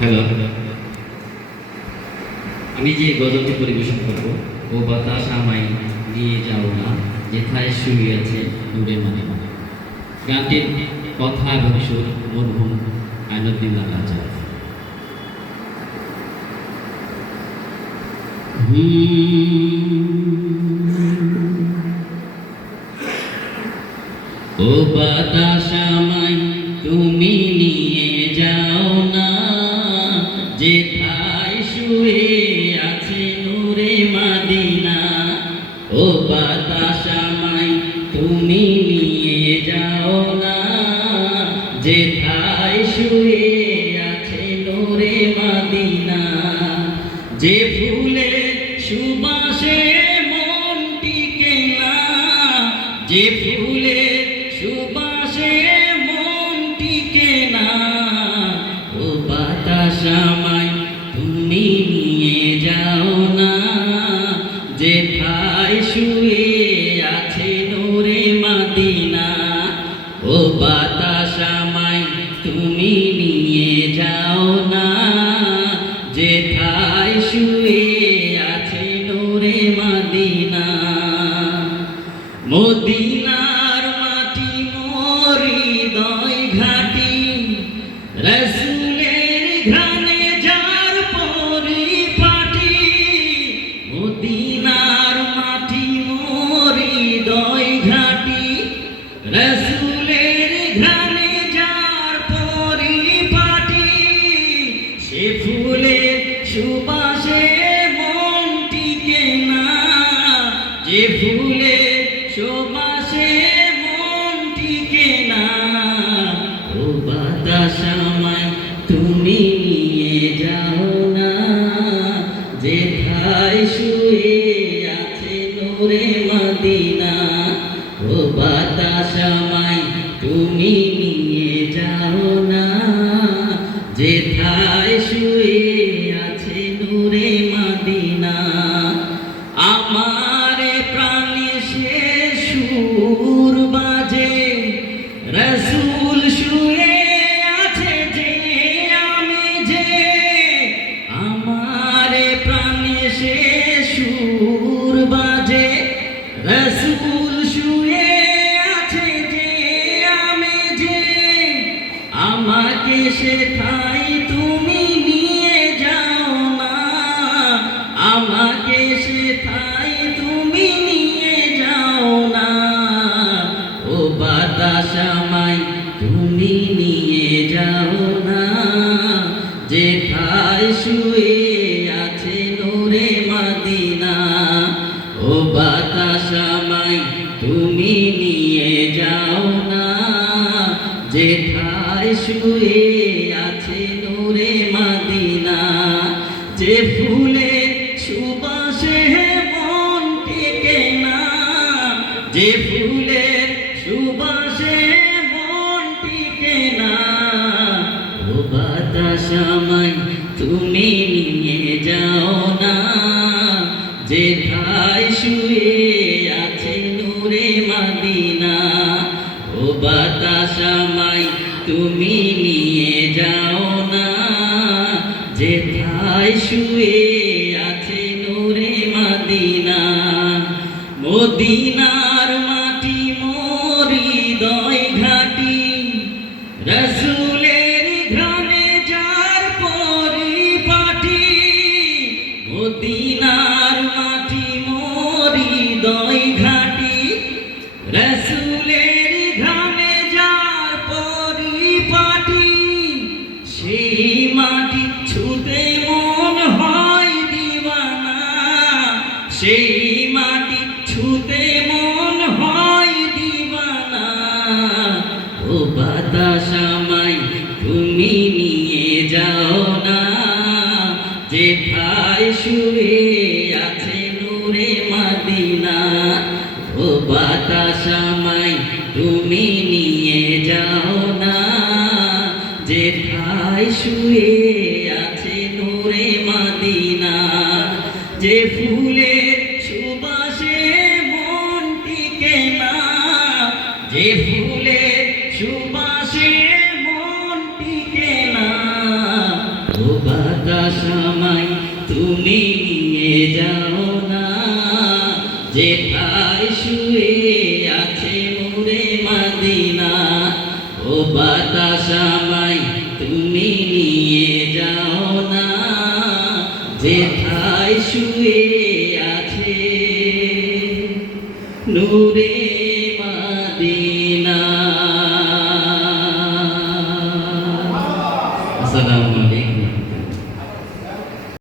Hello, আমি যে গজলটি পরিবেশন করব, ও বাতাস আমায় নিয়ে যাও না যেথায় শুয়ে আছে দূরে মানে মানে। গানটির কথা এবং সুর মরহুম আইনুদ্দিন আচার। ও বাতাস আমায় তুমি নিয়ে যাও না যেথায় শুয়ে আছে নূরে মাদিনা। ও বাতাস আমায় তুমি নিয়ে যাও না যেথায় শুয়ে আছে নূরে মাদিনা। যে ফুলে সুবাসে মন টিকে না, যে ফুলে সুবাসে মন টিকে না। ও বাতাস আমায় তুমি নিয়ে যাও না যেথায় শুয়ে আছে নূরে মাদিনা। ও বাতাস আমায় তুমি নিয়ে যাও না যেথায় শুয়ে আছে নূরে মাদিনা। মদিনার মাটি মোর হৃদয় ঘাটি, রাসূলের ঘ্রাণে যার পরিপাটি। মদিনার মাটি মোর হৃদয় ঘাটি, রাসূলের ঘ্রাণে যার পরিপাটি। সে ফুলের সুবাসে মন টিকে না, যে ফুলের সুবাসে মন টিকে না। ও বাতাস আমায় তুমি নিয়ে যাও না যেথায় শুয়ে আছে নূরে মাদিনা। ও বাতাস আমায় তুমি নিয়ে যাও না যেথায় শুয়ে আছে নূরে মাদিনা। আমার প্রাণে সে সুর বাজে, রাসূল শুয়ে আছে যে আমি যে। আমার প্রাণে সে সুর বাজে, রাসূল শুয়ে আছে যে আমি যে। আমাকে সেথায় তুমি নিয়ে যাও না, আমাকে সেথায় তুমি নিয়ে যাও না। ও বাতাস আমায় তুমি নিয়ে যাও না যেথায় শুয়ে আছে নূরে মাদিনা। ও বাতাস আমায় তুমি নিয়ে যাও না যেথায় শুয়ে আছে নূরে মাদিনা। যে ফুলে সুবাসে মন টিকে না, যে ফুলের সুবাসে মন টিকে না। ও বাতাস আমায় তুমি নিয়ে যাও না যেথায় শুয়ে আছে নূরে মাদিনা। ও বাতাস আমায় তুমি নিয়ে যাও না যেথায় শুয়ে আছে নূরে মাদিনা। মদিনার মাটি মোর হৃদয় ঘাটি, রাসূলের ঘ্রাণে যার পরিপাটি। মদিনার মাটি মোর হৃদয় ঘাটি, রাসূলের ঘ্রাণে যার পরিপাটি। সেই মাটি ছুঁতে মন হয় দিওয়ানা, সেই মাটি ছুঁতে মন হয় দিওয়ানা। ও বাতাস আমায় তুমি নিয়ে যাও না যেথায় শুয়ে আছে নূরে মাদিনা। ও বাতাস আমায় তুমি নিয়ে যাও না যেথায় শুয়ে আছে নূরে মাদিনা। যে ফুলের সুবাসে মন টিকে না, যে ফুলের সুবাসে মন টিকে না। ও ও বাতাস আমায় তুমি নিয়ে যাও না, যেথায় শুয়ে আছে নূরে মদিনা। ও বাতাস আমায় তুমি নিয়ে যাও না, যেথায় শুয়ে আছে নূরে